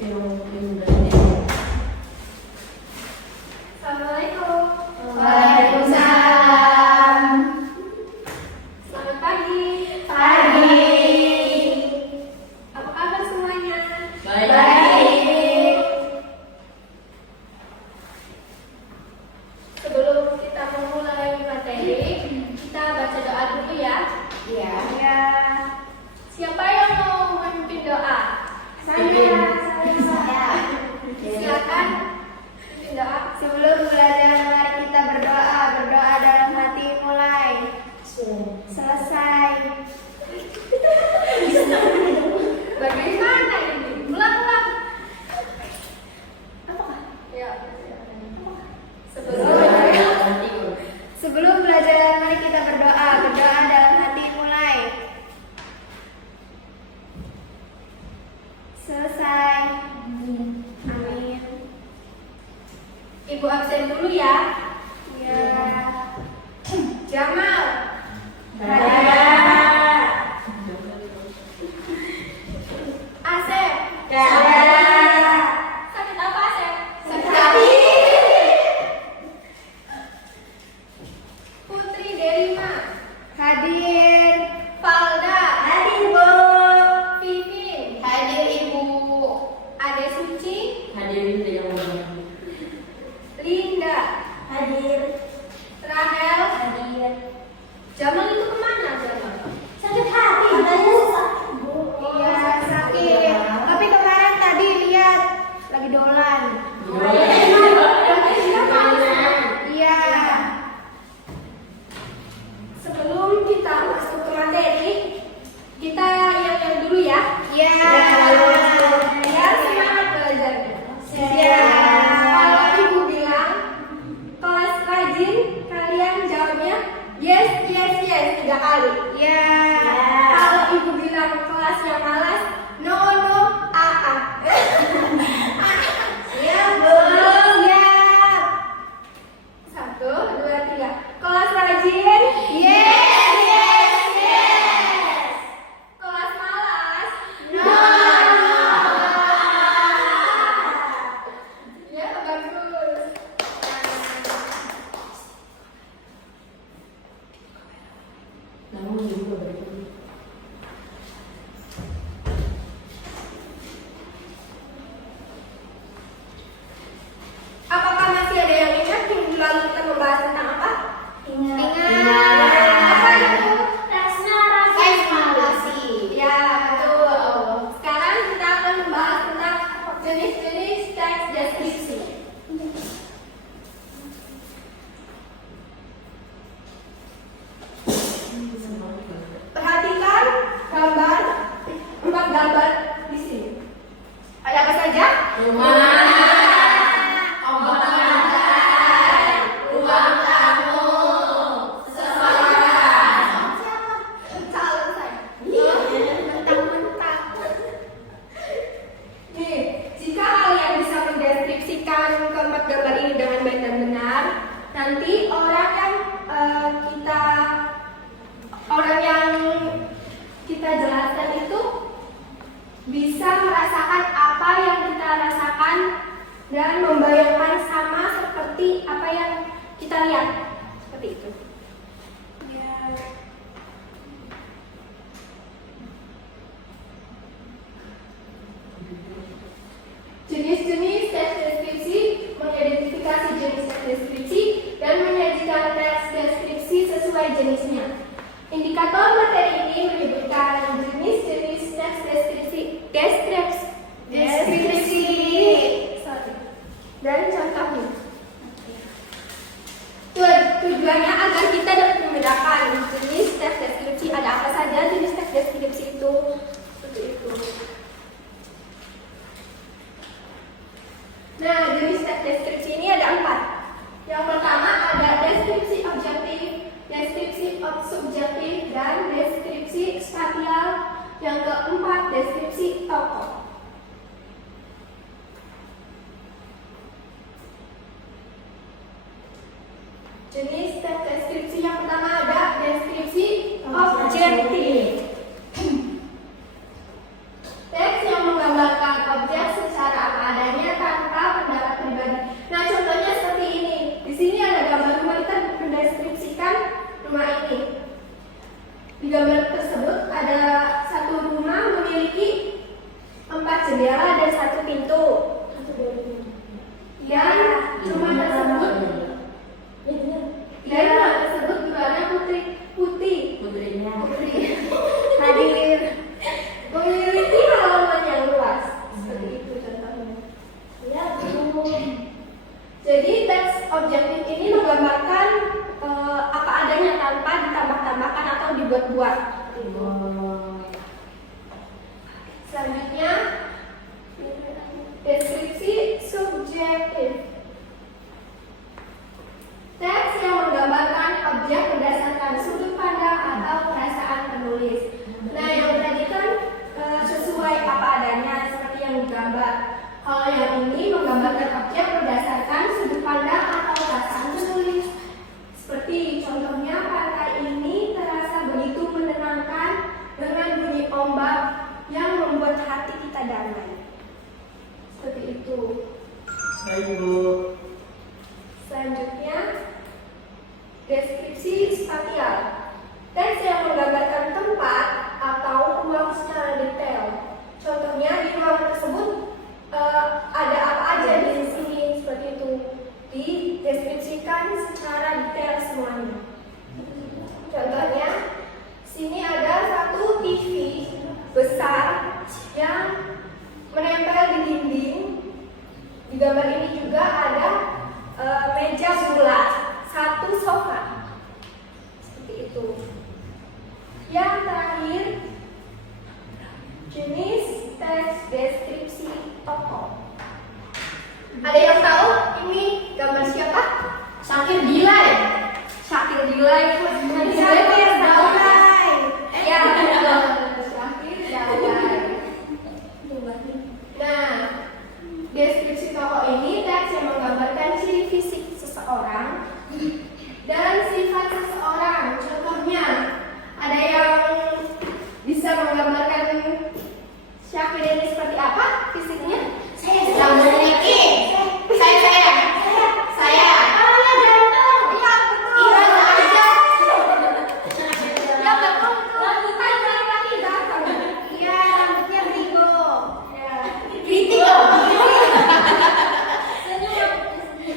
Assalamualaikum. Waalaikumsalam. Selamat pagi. Pagi. Apa kabar semuanya? Baik. Sebelum kita memulai materi, kita baca doa dulu ya. Iya. Ya. Siapa yang mau memimpin doa? Saya. Silakan memimpin doa. Sebelum belajar, mari kita berdoa. Berdoa dalam hati mulai. Selesai. Bagaimana ini? Ulang. Apakah? Ya. Sebelum belajar, mari kita berdoa. Berdoa dalam hati mulai. Selesai. Amin. Ibu absen dulu ya. Ya. Jamal. Asep. Sakit apa Asep? Sakit hati. Putri Derima. Hadir. Falda. Hadir, Bu. Vivin. Hadir, Ibu. Ade Suci. Hadirin yang berbahagia. Linda. Hadir. Rahel. Hadir. Jamal itu kemana Jamal? Sakit hati. Iya, sakit. Tapi kemarin tadi lihat lagi dolan. Iya. Sebelum kita masuk ke materi, kita yang dulu ya. Iya. Biar semangat belajarnya. Iya. Kalau ibu bilang kelas rajin, kalian jawabnya yes 3 kali. Iya. Kalau ibu bilang kelas yang malas, no, a. Siap, Bu. Siap. 1, 2, 3. Kelas rajin, Yes. kelas malas, No. ya bagus. Namun juga berikutnya. Apakah masih ada yang ingat minggu lalu kita membahas tentang apa? Ingat. Apa itu? Estimasi. Ya, betul. Sekarang kita akan membahas tentang jenis-jenis teks deskripsi. Perhatikan gambar, 4 gambar di sini. Ada apa saja? Calon saya. Mentang-mentang. Nih, jika kalian bisa mendeskripsikan keempat gambar ini dengan baik dan benar, nanti orang yang kita jelaskan itu bisa merasakan apa yang kita rasakan dan membayangkan sama seperti apa yang kita lihat. Seperti itu. Ya. Jenis-jenis teks deskripsi, mengidentifikasi jenis teks deskripsi, dan menyajikan teks deskripsi sesuai jenisnya. Indikator materi ini menyebutkan jenis-jenis teks deskripsi, dan contohnya. Tujuannya agar kita dapat membedakan jenis teks deskripsi, ada apa saja jenis teks deskripsi itu. Seperti itu. Nah, jenis teks deskripsi ini ada 4. Yang pertama ada deskripsi objektif, deskripsi subjektif, dan deskripsi spasial. Yang keempat, deskripsi tokoh. Jenis teks deskripsi yang pertama ada deskripsi objektif. Teks yang menggambarkan objek secara jendela dan 1 pintu. Yang rumah tersebut berwarna putih. Putrinya. Hadir. Memiliki halaman yang luas. Seperti itu contohnya. Ya, jadi teks objektif ini menggambarkan apa adanya tanpa ditambah-tambahkan atau dibuat-buat. Selanjutnya, deskripsi subjektif. Teks yang menggambarkan objek berdasarkan sudut pandang atau perasaan penulis. Nah, yang tadi kan sesuai apa adanya seperti yang digambar. Kalau yang ini menggambarkan objek berdasarkan sudut pandang atau perasaan penulis. Seperti contohnya, pantai ini terasa begitu menenangkan dengan bunyi ombak yang membuat hati kita damai. Seperti itu. Baik, Bu. Selanjutnya, deskripsi spasial. Teks yang menggambarkan tempat atau ruang secara detail. Contohnya, di ruang tersebut ada apa aja di sini, seperti itu. Dideskripsikan secara detail semuanya. Contohnya, sini ada satu TV besar yang menempel di dinding. Di gambar ini juga ada meja bulat, 1 sofa. Seperti itu. Yang terakhir, jenis teks deskripsi tokoh. Ada yang tahu ini gambar siapa? Sakit gila ya? Syakir Dilai. Syakir Dilai. Ya, Syakir Dilai. Nah, deskripsi tokoh ini teks yang menggambarkan ciri fisik seseorang dan sifat seseorang. Contohnya, ada yang bisa menggambarkan Syakir ini seperti apa fisiknya? Saya memiliki. Saya. Orangnya ganteng. Iya, betul. Iya, aja. Ya, betul. Bukan laki ganteng. Iya, rambutnya berigo. Ya. Kritik loh.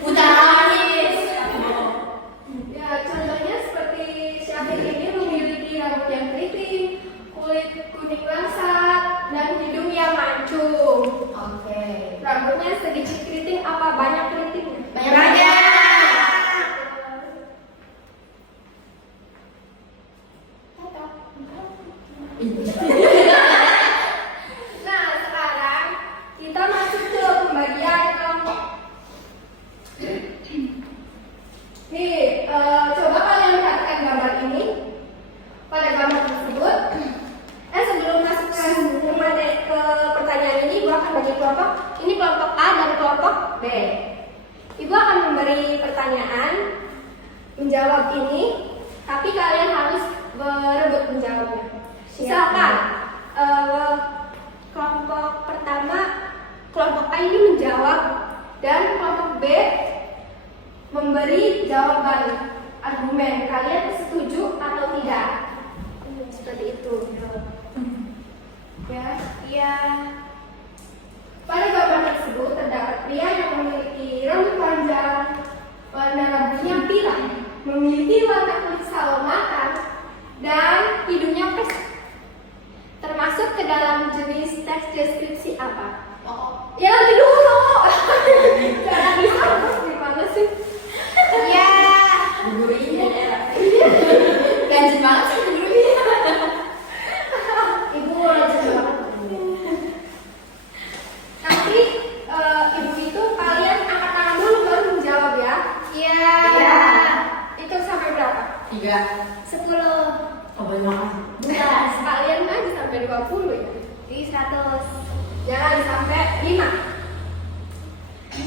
Putaris. Ya, contohnya seperti Syakir ini memiliki rambut yang keriting, kulit kuning langsat, dan hidung yang mancung. Oke. Rambutnya sedikit keriting apa banyak keritingnya? Banyak. Nah, sekarang kita masuk ke pembagian kelompok. Nih, coba kalian perhatikan gambar ini. Pada gambar tersebut, sebelum masuk ke pertanyaan ini, Ibu akan bagi kelompok. Ini kelompok A dan kelompok B. Ibu akan memberi pertanyaan, menjawab ini, tapi kalian harus berebut menjawabnya. Misalkan, kelompok pertama, kelompok A ini menjawab, dan kelompok B memberi jawaban argumen. Kalian setuju atau tidak? Seperti itu. Ya. Iya. Pada gambar tersebut terdapat pria yang memiliki rambut panjang, warna rambutnya pirang, memiliki warna kulit sawo matang, dan hidungnya pesek. Termasuk ke dalam jenis teks deskripsi apa? Ya, nanti dulu. Jangan dihapus, gimana sih? Iya. Guru ini ya. Ganjil banget sih guru ini. Ibu lanjut banget. Nanti ibu itu kalian angkat tangan dulu baru menjawab ya. Iya. Itu sampai berapa? 3. 10. Oh, banyak. Kalian aja sampai 20 ya. Di 100. Jangan sampai 5.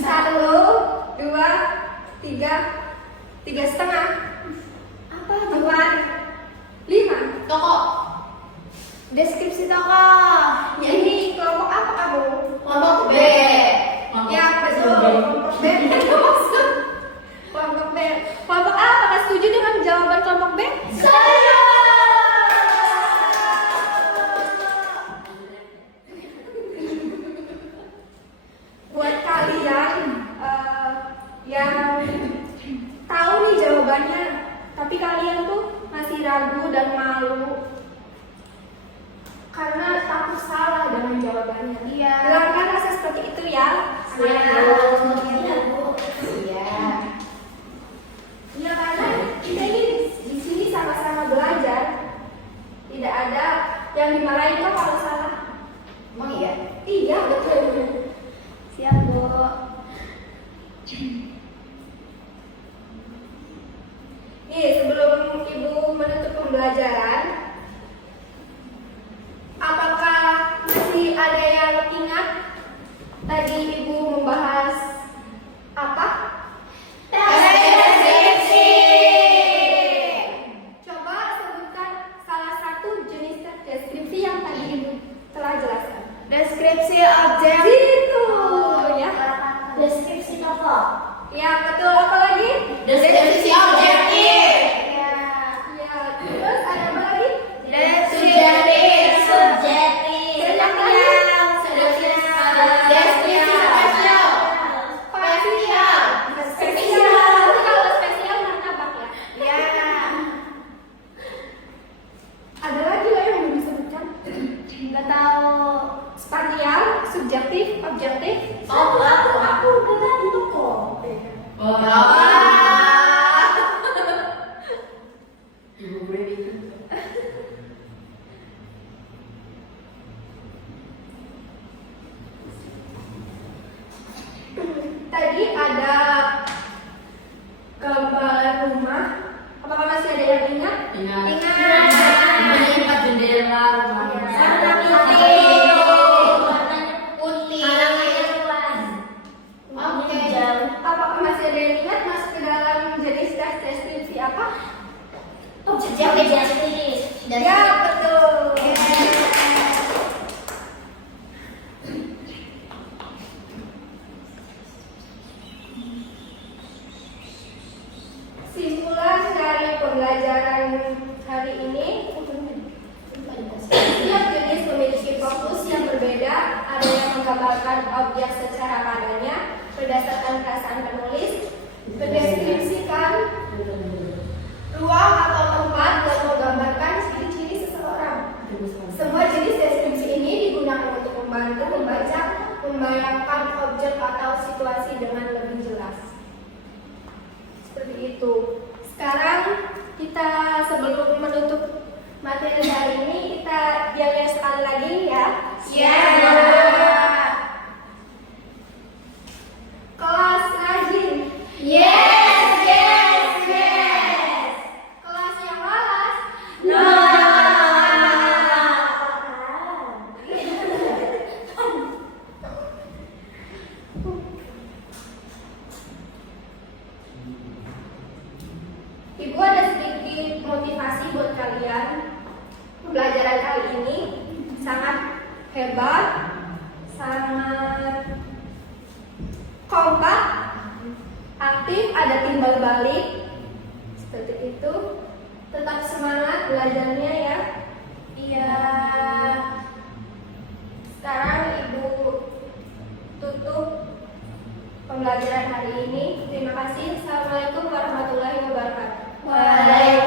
1, 2, 3, 3,5. Apa? 4, 5. Toko. Deskripsi tokoh. Ya, ini kelompok apa kamu? Kelompok B. Ya, betul. Kelompok B. Kelompok B. Kelompok A apakah setuju dengan jawaban kelompok B? Saya. ya. Iya, Bu. Iya. Ya karena kita ini di sini sama-sama belajar. Tidak ada yang dimarahin kok kalau salah. Emang iya? Iya betul. Siap, Bu. Nih sebelum Ibu menutup pembelajaran, apakah masih ada yang ingat tadi Ibu membahas apa? Deskripsi. Coba sebutkan salah satu jenis deskripsi yang tadi Ibu telah jelaskan. Deskripsi objek. Gitu ya. Deskripsi tokoh. Ya betul. Apa lagi? Deskripsi objektif. Ya. Ya terus ada apa lagi? Subjektif. Dan yang terakhir? Deskripsi spesial. Spesial. Kalau spesial martabak ya. Ya. Ada lagi lah yang belum disebutkan. Nggak tahu. Spasial, subjektif, objektif. Oh, Aku udah tadi tokoh. Ibu gue itu. Tadi ada gambar rumah. Apakah masih ada yang ingat? Ingat. Ingat. Ini jendela rumah. Warna putih. Oke. Apakah masih ada yang ingat masuk ke dalam jenis tes deskripsi apa? Objektif. Ya betul. Simpulan dari pembelajaran hari ini, setiap jenis memiliki fokus yang berbeda. Ada yang menggambarkan objek secara padanya berdasarkan perasaan penulis, mendeskripsikan ruang atau tempat dan menggambarkan ciri-ciri seseorang. Semua jenis deskripsi ini digunakan untuk membantu membaca, membayangkan objek atau situasi dengan lebih jelas. Seperti itu. Sekarang kita sebelum menutup materi hari ini kita yel-yel sekali lagi ya. Ya. Kelas rajin. Yes. Kelas yang malas. No. Ibu ada sedikit motivasi buat kalian. Pembelajaran kali ini sangat hebat, sangat kompak, aktif, ada timbal balik. Seperti itu. Tetap semangat belajarnya ya. Iya. Sekarang Ibu tutup pembelajaran hari ini. Terima kasih. Assalamualaikum warahmatullahi wabarakatuh. Waalaikumsalam.